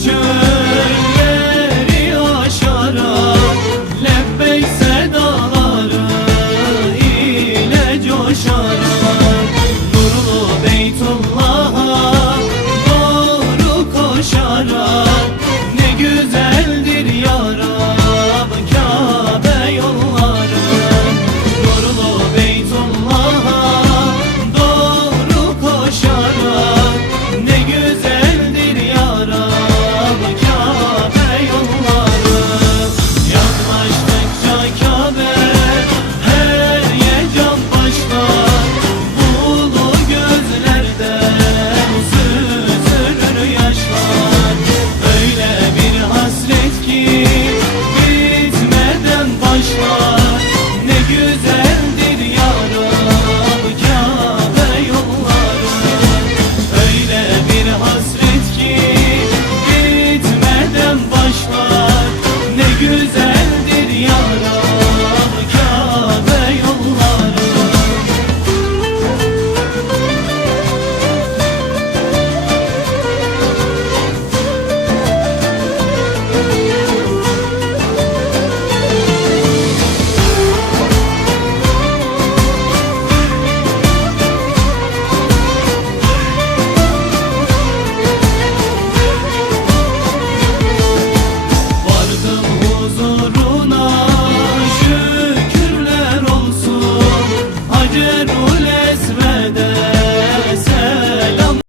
Christian.